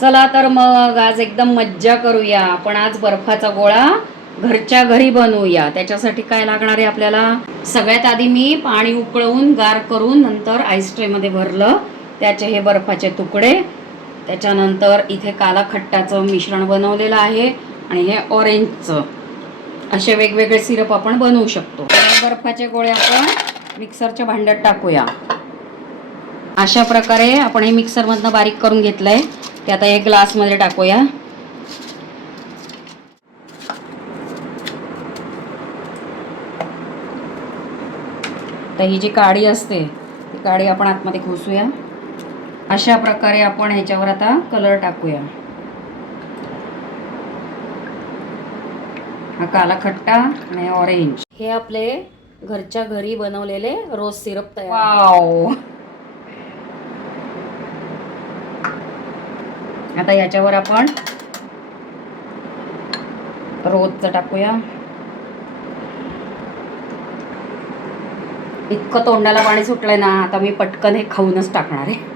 चला तर मग आज एकदम मज्जा करूया. आपण आज बर्फाचा गोळा घरच्या घरी बनवूया. त्याच्यासाठी काय लागणार आहे आपल्याला? सगळ्यात आधी मी पाणी उकळवून गार करून नंतर आईस ट्रेमध्ये भरलं. त्याचे हे बर्फाचे तुकडे. त्याच्यानंतर इथे काला खट्टाचं मिश्रण बनवलेलं आहे आणि हे ऑरेंजचं. असे वेगवेगळे सिरप आपण बनवू शकतो. बर्फाचे गोळे आपण मिक्सरच्या भांड्यात टाकूया. अशा प्रकारे आपण हे मिक्सरमधनं बारीक करून घेतलंय. ते आता एक ग्लासमध्ये टाकूया. तर ही जी काडी असते ती काडी आपण आतमध्ये घुसूया. अशा प्रकारे आपण ह्याच्यावर आता कलर टाकूया. हा काला खट्टा आणि ऑरेंज. हे आपले घरच्या घरी बनवलेले रोज सिरप तयार. वाव. आता याच्यावर आपण रोजचं टाकूया. इतकं तोंडाला पाणी सुटलंय ना, आता मी पटकन हे खाऊनच टाकणार आहे.